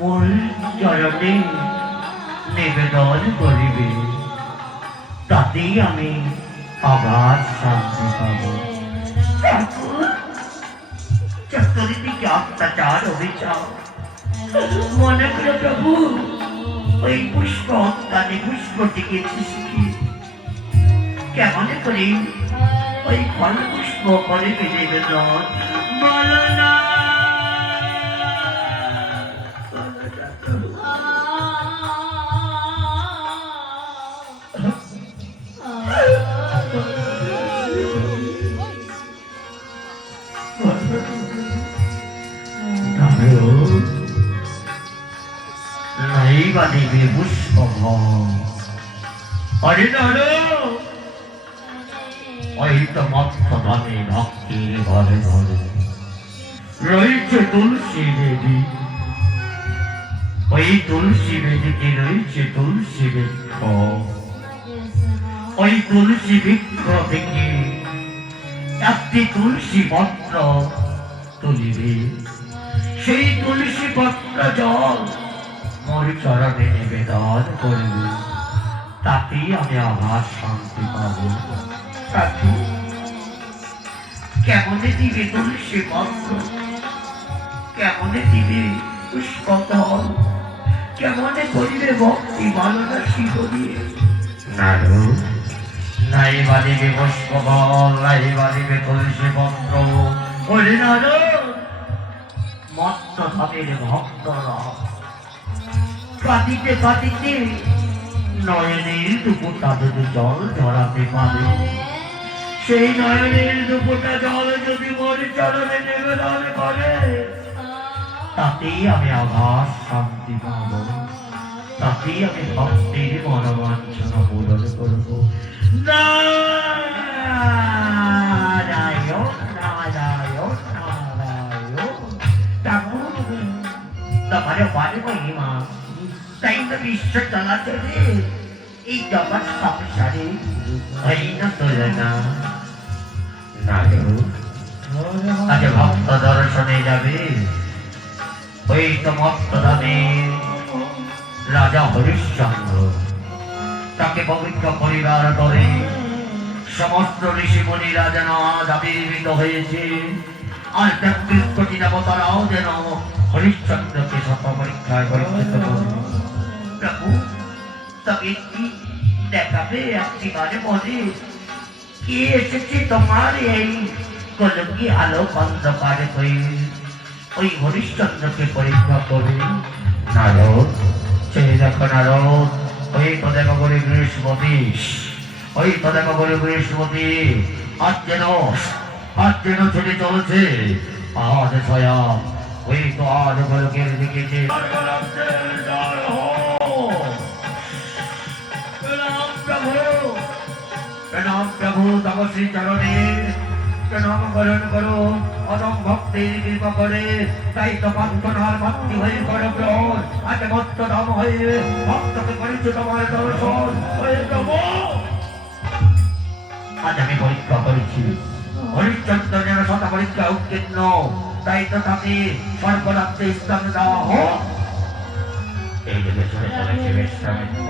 মোর চরণে নিবেদন করিবে, তাতেই আমি আবার শান্তি পাব। চতুর্দিকে অত্যাচার অভিচার মনে করে প্রভু ওই পুষ্প অজ্ঞানে পুষ্পটিকে শিখি কেমন করে ওই ফল পুষ্প করে নিবেদন বল না। দেবে পুষ্প হরে ওই তো মত্তদানে ভক্তির ঘরে ঘরে রয়েছে তুলসী দেবী। ওই তুলসী বেদিতে রয়েছে তুলসী বৃক্ষ। ওই তুলসী বৃক্ষ থেকে একটি তুলসী পত্র তুলিবে, সেই তুলসী পত্র জল মোর চরণে নিবেদন করবে, তাতেই আমি আবার শান্তি পাব। সাধু কেমনে দিবে তুলসী পত্র, কেমনে দিবে পুষ্পফল, কেমনে করিবে ভক্তি ভালোবাসি করিয়ে নারু নাই বাদিবে পুষ্পফল, নাই বাদিবে তুলসী পত্র। ওরে নারু মত্ত ভাবের ভক্তরা কাঁদিতে কাঁদিতে নয়নের দুপুরটা যদি জল ঝরাতে পারে, সেই নয়নের দুপুরটা জল যদি মোর চরণে নিবেদন করে, তাতেই আমি আবার শান্তি পাব, তাতেই আমি ভক্তির মনোবাঞ্ছনা পূরণ করব। নারায়ণ নারায়ণ নারায়ণ। তোমার বাড়ি মহিমা তাই তো বিশ্ব চলাচলে এই জগৎ সংসারে হয় না তুলনা। আজ ভক্ত দর্শনে যাবে ওই তো মত্তধামে রাজা হরিশ্চন্দ্র, তাকে পবিত্র পরিবার করে সমস্ত ঋষি মুনিরা যেন আজ আবির্ভূত হয়েছে। আর ৩৩ কোটি দেবতারাও যেন হরিশ্চন্দ্রকে শত পরীক্ষায় পরীক্ষিত করবে। প্রভু তবে কি দেখাবে একটি বারে বলে কে এসেছে তোমার এই কলঙ্কি আলো অন্ধকারে ওই হরিশ্চন্দ্রকে পরীক্ষা করে। নারদ চেয়ে দেখো নারদ, ওই তো দেখো বলে বৃহস্পতি, ওই তো দেখো বলে বৃহস্পতি আজ যেন ছেড়ে চলেছে। আজ স্বয়ং ওই তো আজ গোলকের দিকে প্রণাম প্রভু তব শ্রী চরণে প্রণাম করণ করো, অদম ভক্তির কৃপা করে। তাই তো প্রার্থনার ভক্তি হয়ে করো গ্রহণ, আজ মত্তধাম হয়ে ভক্তকে করেছো তোমার দর্শন। আজ আমি পরীক্ষা করেছি হরিশ্চন্দ্র যেন শত পরীক্ষা উত্তীর্ণ, তাই তো তাকে স্বর্গরাজ্যে স্থান দেওয়া হোক। এই যে পেছনে চলেছে বিশ্বামিত্র।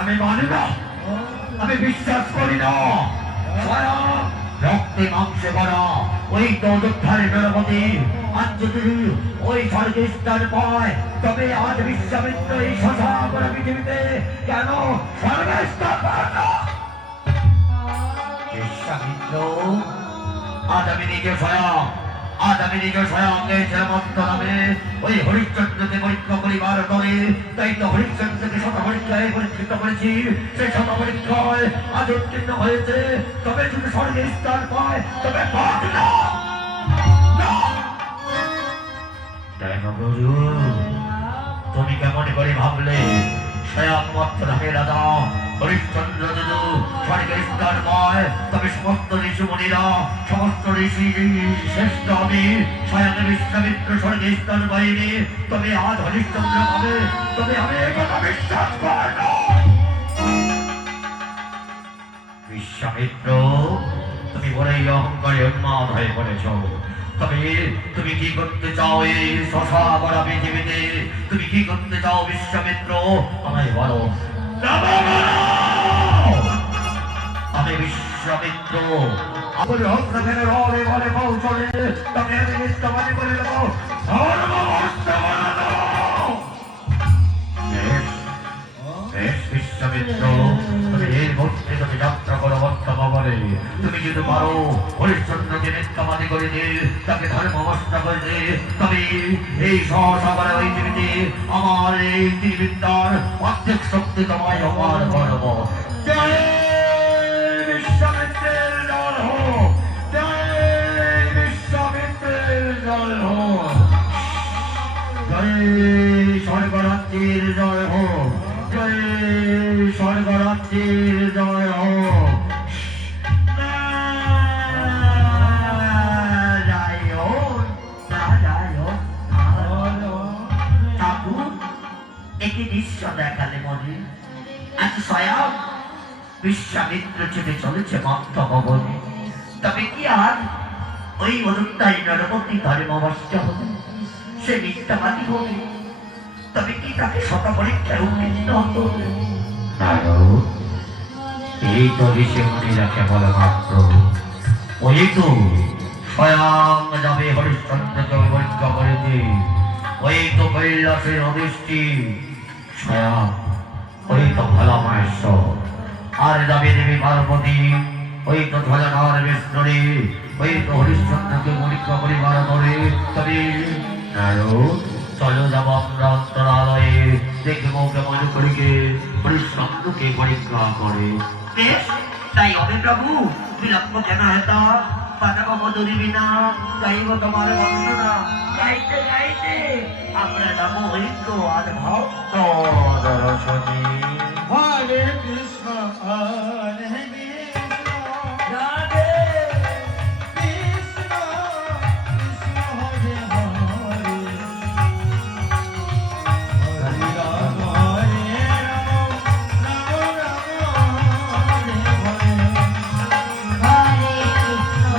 আমি মানি না, আমি বিশ্বাস করি না। রক্তে মাংসে ভরা ওই দৌদ্ধারে নরপতি আজ যদি ওই স্বর্গে স্থান পায়, তবে আজ বিশ্বামিত্র এই শশাঙ্কর পৃথিবীতে কেন স্বর্গে স্থান পায় না? বিশ্বামিত্র আজ আমি নিজে স্বয়ং মত্তধামে ওই হরিশ্চন্দ্রকে পরীক্ষা করিবার করে। তাই তো হরিশ্চন্দ্রকে শত পরীক্ষায় পরীক্ষিত করেছি, সেই শত পরীক্ষায় আজ উত্তীর্ণ হয়েছে। তবে যদি স্বর্গে স্থান পায় তবে তুমি কেমন করে ভাবলে স্বয়ং মত্তধামে রাজা হরিশ্চন্দ্র যদি স্বর্গে স্থান পায়, তবে সমস্ত ঋষি মুনিরা সমস্ত ঋষি শ্রেষ্ঠ আমি স্বয়ং বিশ্বামিত্র স্বর্গে স্থান পাইনি, তবে আজ হরিশ্চন্দ্র পাবে। তবে আমি একথা বিশ্বাস করি না। বিশ্বামিত্র তুমি বলেই অহংকারে উন্মাদ হয়ে পড়েছ। তবে তুমি কি করতে চাও এই শশা ভরা পৃথিবীতে? তুমি কি করতে চাও বিশ্বামিত্র? আমায় বলো। আমি বিশ্বামিত্র। আপনি হস্তক্ষেপের রবে বলে কৌশলে তবে আমি মিথ্যাবাদী করে দেব। বিশ্বামিত্র, তুমি এর মধ্যে তুমি যাত্রা করো বর্তমানে। তুমি যদি পারো হরিশ্চন্দ্রকে মিথ্যাবাদী করে দিয়ে তাকে ধর্ম অবস্থা করে দিয়ে, তবে এই সহসাগরে ওই পৃথিবীতে আমার এই ত্রিবিদ্যার অর্ধেক শক্তি তোমায় অপার করব। জয় বিশ্বামিত্রের জয় হোক, জয় বিশ্বামিত্রের জয় হোক, জয় স্বর্গরাজ্যের জয় হোক, জয় স্বর্গরাজ্যের জয় হোক। একে দৃশ্য দেখালে মনে আজ স্বয়ং বিশ্বামিত্র ছুটে চলেছে মন্থ ভবনে। তবে কি আর ওই অনুত্তাই নরপতি ধর্মবশ্য হবে? সে মিথ্যাবাদী হবে? তবে কি তাকে শত পরীক্ষায় উত্তীর্ণ হতো? এই তো ঋষি মুনিরা কেবল মাত্র ওই তো স্বয়ং যাবে হরিশ্চন্দ্রকে পরীক্ষা করেছে। ওই তো কৈলাসের অদৃষ্টি স্বয়ং, ওই তো ভোলা মহেশ্বর, আর যাবে দেবী পার্বতী, ওই তো ঝলনার বিষ্ণুরে, ওই তো হরিশ্চন্দ্রকে পরীক্ষা করিবার করে। তবে চলো যাব আমরা অন্তরালয়ে, দেখবো কেমন করিকে হরিশ্চন্দ্রকে পরীক্ষা করে। বেশ, তাই হবে প্রভু, বিলম্ব কেন হেত? পাতাক মধুরিবি না, গাইব তোমার বন্দনা। গাইতে গাইতে আমরা যাব হইত আর ভক্ত দর্শনী। হরে কৃষ্ণ হরে কৃষ্ণ, রাধে কৃষ্ণ কৃষ্ণ হরে হরে, হরে রাম হরে রাম, রাম রাম হরে হরে। হরে কৃষ্ণ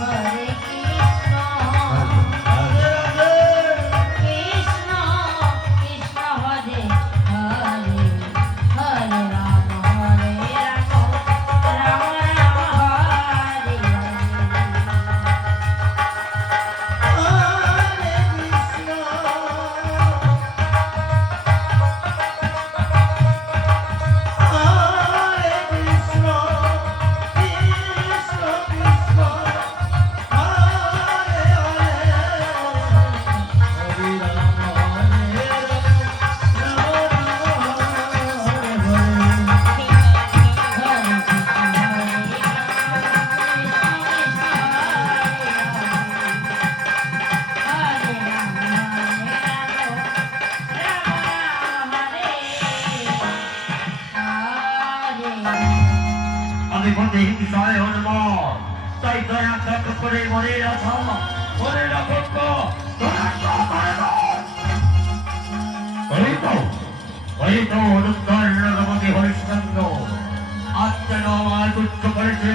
হরে কৃষ্ণ, রাধে রাধে। কৃষ্ণ কৃষ্ণ হরে হরে, হরে রাম হরে রাম, রাম রাম হরে হরে। হরে কৃষ্ণ হরে কৃষ্ণ, কৃষ্ণ কৃষ্ণ হরে হরে, হরে রাম হরে রাম, রাম রাম হরে হরে। আমি বলতে হিংসায় হনুমান, তাই দয়া করে মনে রাখো, মনে রাখো হরিশ্চন্দ্র আত্মা আমায় তুচ্ছ করেছে,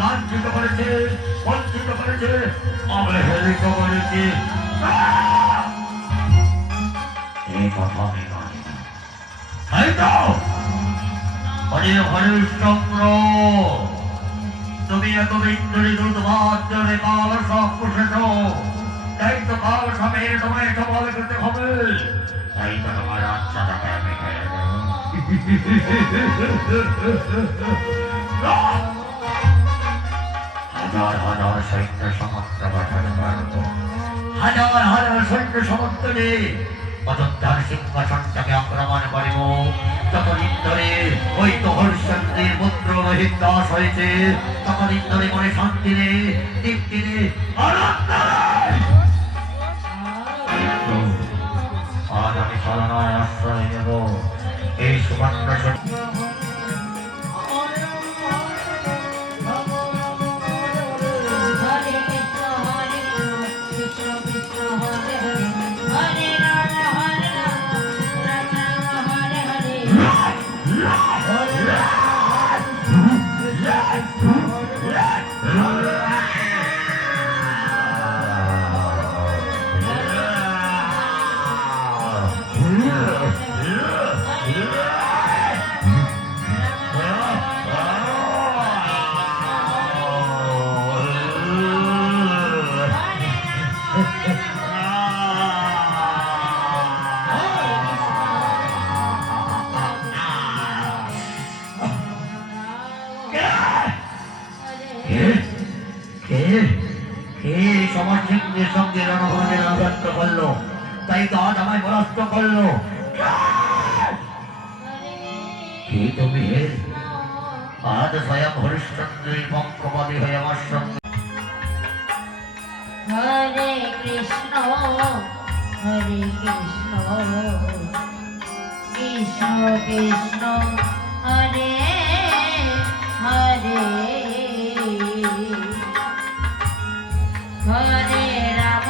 লাঞ্ছিত করেছে, বঞ্চিত করেছে, অবহেলিত করেছে। এই কথা আমি মানি না। তাই তো হরে হরিশ্চন্দ্র, তুমি এত বিন্দুরি দুর্ভাগ্যে কাল সব পুষেছ, তাই তো কাল সবের তোমায় সবল করতে হবে। তাই তো তোমার আচ্ছাটাকে আমি খেয়ে দেব। হাজার হাজার সৈন্য সমস্ত পাঠানো পারত, হাজার হাজার সৈন্য সমস্ত নেই অযোধ্যার সিংহাসনটাকে আক্রমণ করিব। যতদিন ধরে ওই তো হরিশ্চন্দ্রের পুত্র রোহিত দাস হয়েছে, ততদিন ধরে মনে শান্তি নেই, তৃপ্তি নেই, আনন্দ নেই। আজ আমি সাধনায় আশ্রয় নেব এই সুবর্ণ হরে কৃষ্ণ হরে কৃষ্ণ, কৃষ্ণ কৃষ্ণ হরে হরে, হরে রাম হরে রাম, রাম রাম হরে হরে। Yes! সমাজ সিংহের সঙ্গে রণভূমির আঘাত করলো, তাই তো আজ আমায় পরাস্ত করলো। কি তুমি আজ স্বয়ং হরিশ্চন্দ্রের পক্ষপাতী হয়ে আমার সঙ্গে? হরে কৃষ্ণ কৃষ্ণ কৃষ্ণ হরে হরে হরে রাম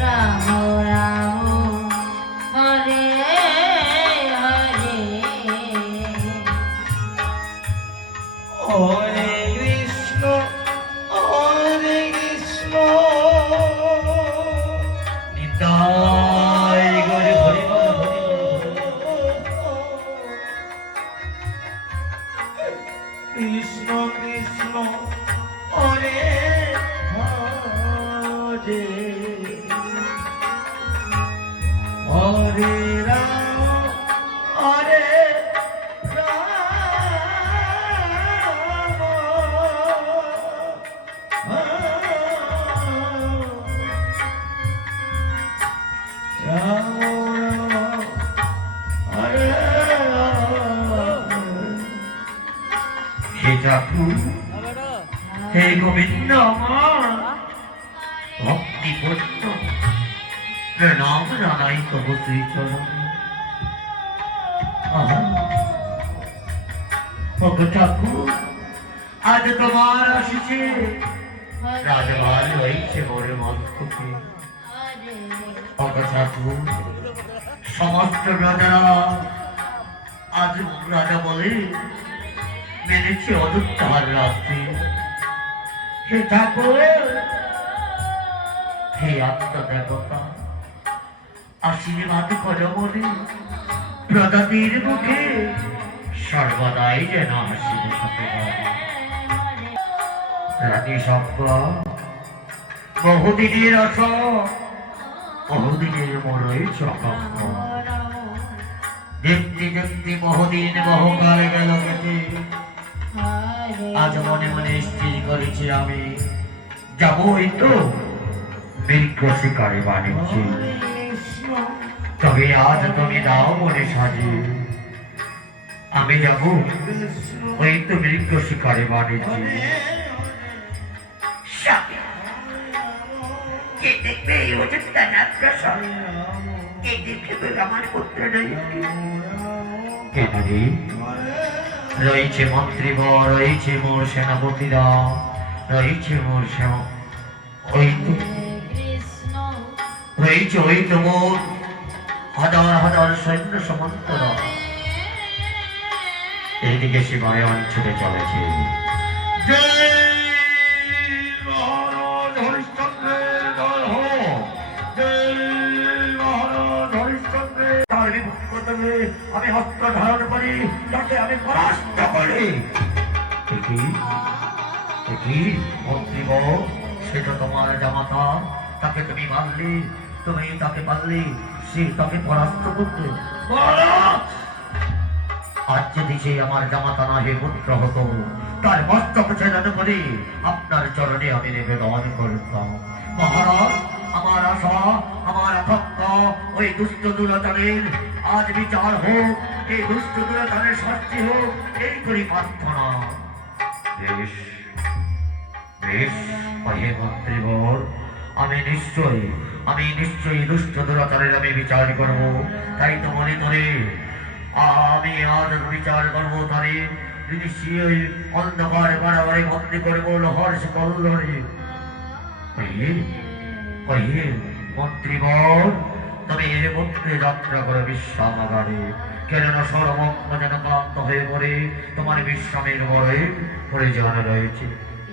রাম রাম হরে হরে হরে কৃষ্ণ নিতাই গৌর হরি বল, হরি বল। কৃষ্ণ কৃষ্ণ হরে হরে হরে রাম হরে হে ঠাকুর, হে গোবিন্দ আমার ভক্তিপূর্ণ প্রণাম জানাই তবু শ্রীচরণ। ঠাকুর, আজ তোমার আসিছে রাজবার রয়েছে মোর মস্তকে। ঠাকুর, সমস্ত রাজারা আজ রাজা বলে মেনেছে অযোধ্যার রাত্রি। হে ঠাকুর, হে আত্মদেবতা, আশীর্বাদ করো বলে প্রজাতির মুখে সর্বদাই যেন হাসি দেখাতে পারে। রানী সভ্য, বহুদিনের আশা, বহুদিনের মরই চকাঙ্গ। দেখতে দেখতে বহুদিন বহুকাল গেল কেটে, আজ মনে মনে স্থির করেছি আমি যাবই তো মৃগ শিকারে বাণিজ্যে। তবে আজ তুমি দাও মনে সাজি, আমি যাব ওই তো মৃগ শিকারে বাণিজ্যে। কে দেখবে এই অযোধ্যা নাট্যসব? কে দেখবে আমার পুত্র রয়েছে মন্ত্রীবর, রয়েছে মোর সেনাপতিরা, রয়েছে মোর রয়েছে ওই তো মোর হাজার হাজার সৈন্য সমন্তরা। এইদিকে সীমায় অঞ্চলে চলেছে। আমি হস্ত ধারণ করি, তাকে আমি পরাস্ত করি। মন্ত্রীবর, সেটা তোমার জামাতা, তাকে তুমি মানলে, তুমি তাকে মানলে, সে তাকে পরাস্ত করতে। আজ যদি সে আমার জামাতা না হে পুত্র হতো, তার মস্তক ছেদন করে আপনার চরণে আমি নিবেদন করতাম। মহারাজ, আমার আশা, আমার আকাঙ্ক্ষা ওই দুষ্ট দুরাচারের আজ বিচার হোক, এই দুষ্ট দুরাচারের শাস্তি হোক, এই করি প্রার্থনা। বেশ বেশ, হে মন্ত্রীবর, আমি নিশ্চয়ই দুষ্ট দুরাচারের আমি বিচার করব। তাই তো মনে করে আমি আজ বিচার করবো তারে যদি সে অন্ধকার বাড়াবাড়ি বন্দি করবো লোহার কল্লরে। মন্ত্রীবর, তবে এর মধ্যে যাত্রা করে বিশ্রামাগারে কেননা সর্বঙ্গ যেন ক্লান্ত হয়ে পড়ে তোমার বিশ্রামের বড়ই প্রয়োজন রয়েছে।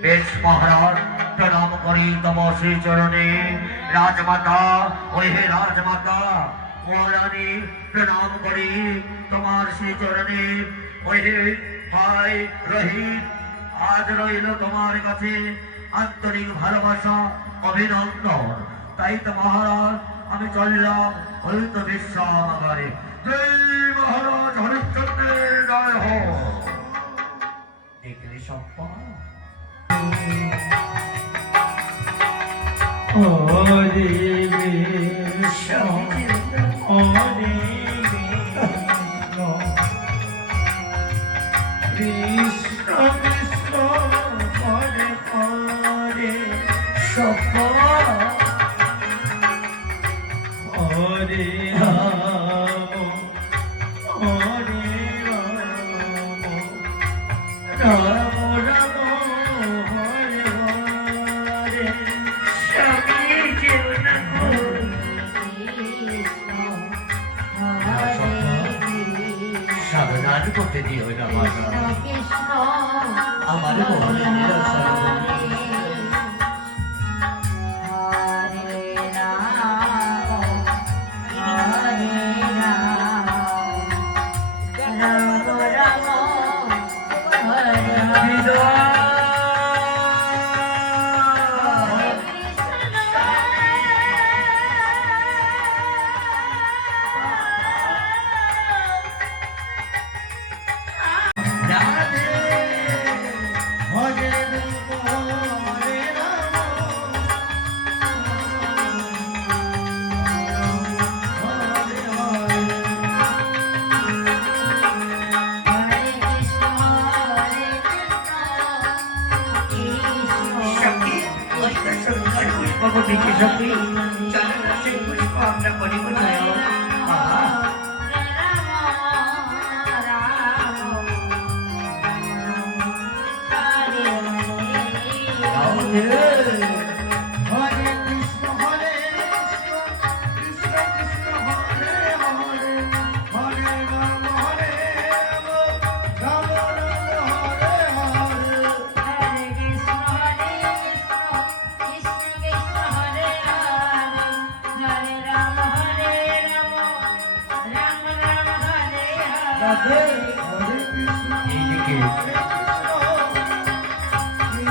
বেশ মহারাজ, প্রণাম করি তব শ্রীচরণে। রাজমাতা, ওই হে রাজমাতা মহারানী, প্রণাম করি তোমার শ্রীচরণে। ওই হে ভাই রোহিত, আজ রইল তোমার কাছে আন্তরিক ভালোবাসা, অভিনন্দন। তাই তো মহারাজ আমি চললাম হয়তো বিশ্রামাগারে। জয় মহারাজ হরিশ্চন্দ্রের জয় হোক। দেখলে সম্পা হরে কৃষ্ণ হরে কৃষ্ণ কৃষ্ণ হরে হরে সম্পা হরে রাম হরে রাম রাম হরে হরে স্বামী কেউ না গো। সাবধান করতে দিও না মাতা, আমার বলে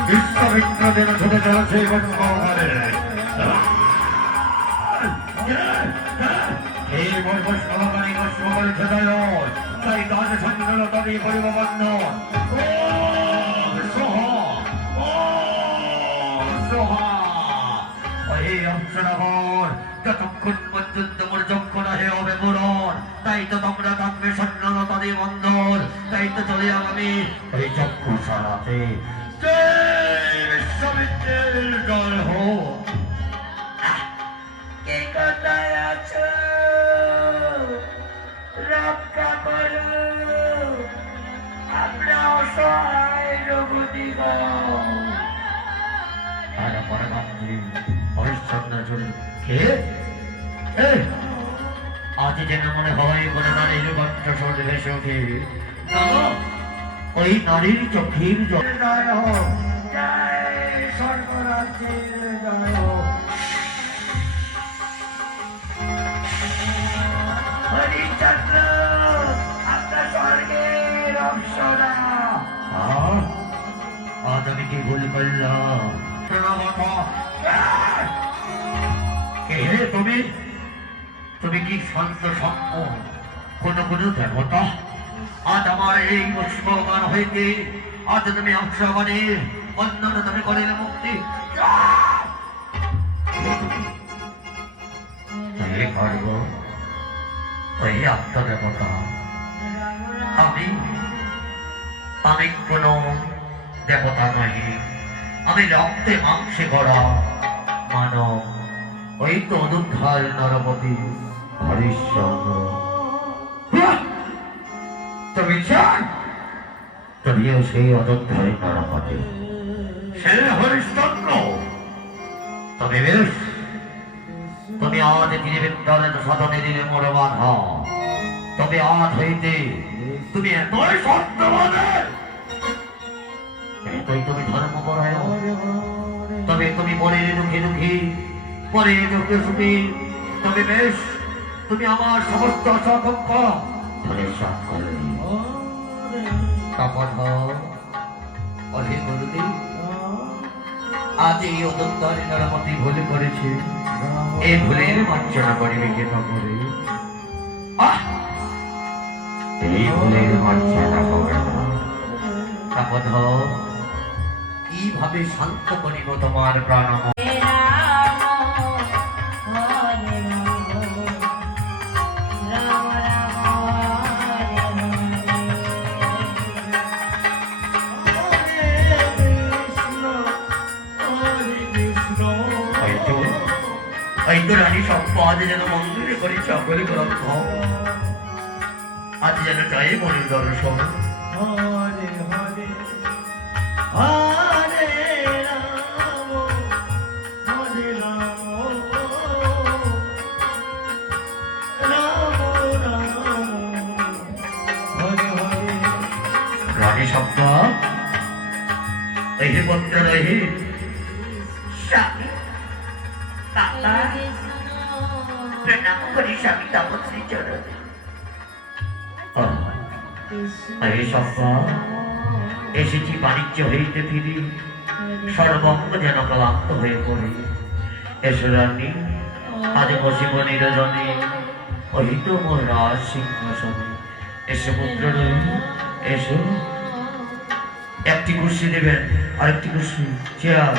বিশ্বমিত্র যেন ছোট চলছে এই বর্ব সহকারী সকল ছেদায় তাই দাস সন্ন্যাল তাদের পরিবর্তন যতক্ষণ পর্যন্ত মোর যক্ষ রাহে হবে মরণ, তাই তো তোমরা থাকবে সন্ন্যালতাদের বন্ধন। তাই তো চলে আমি এই চক্ষু সারাতে বিশ্বমিত্রের জয় হোক। কে কোথায় আছো রক্ষা করো, আমরা অসহায় রঘুদিগণ। আর পরমাত্মী হরিশ্চন্দ্র জন্য কে? আজ যেন মনে হয় কোন নারীর কণ্ঠস্বর ভেসে ওঠে। ওই নারীর চোখের জয় হোক, জয় স্বর্গরাজ্যের জয় হোক। হরিশ্চন্দ্র আপনার স্বর্গের অপ্সরা। আজ আমি কি ভুল করলাম? তুমি তুমি কি শান্ত সম্প কোন দেবতা? আজ আমার এই পুষ্পগান হইতে আজ তুমি অংশগানে অন্যরা তুমি করিলে মুক্তি করব। ওই আত্মদেবতা আমি আমি কোন দেবতা নহি, আমি রক্তে মাংসে গড়া মানব। ওই তো অনুদ্ধার নরপতি হরিশ্চন্দ্র। তুমি চান তুমিও সেই অযোধ্যায় নরপতি, সে হরিশ্চন্দ্র। তবে বেশ, তুমি আজ গিরিবৃন্দাবনের সাধনে দিলে মোর বাধা। তবে আজ হইতে তুমি এতই সত্যবাদের, এতই তুমি ধর্মপরায়ণ, তবে তুমি পরের দুঃখে দুঃখী, পরের দুঃখে সুখী, তবে বেশ তুমি আমার সমস্ত আশাকাঙ্ক্ষা ধরেসাৎ করবে। তারপর অধীর গুরুদেব, আজ এই অদন্তারী নারামতি ভুল করেছে, এই ভুলের মার্জনা করিবে কে করে? এই ভুলের মার্জনা করে না। তারপর কিভাবে শান্ত করিব তোমার প্রাণ? হরে রাম হরে রাম রাম রাম এই তো রানী সব আজ যেন মন্দিরে করে চাকরি গ্রন্থ, আজ যেন চাই মনের দর্শন। হরে হরে হরে রাম হরে রাম রাম রাম হরে হরে। রানী শব্দ এই পত্র রহি স্বামী তাতা প্রণাম করি স্বামী তাপশ্রী চরণে। এই শব্দ এসেছি বাণিজ্য হইতে ফিরি, সর্বঙ্গ যেন ক্লান্ত হয়ে পড়ে। এসো রানী, আজ বসিব নিরজনে, অহিত মোর রাজ সিংহাসনে। এসে পুত্র রহি, এসো। একটি কুর্সি দেবেন, আরেকটি কুর্সি চেয়ার।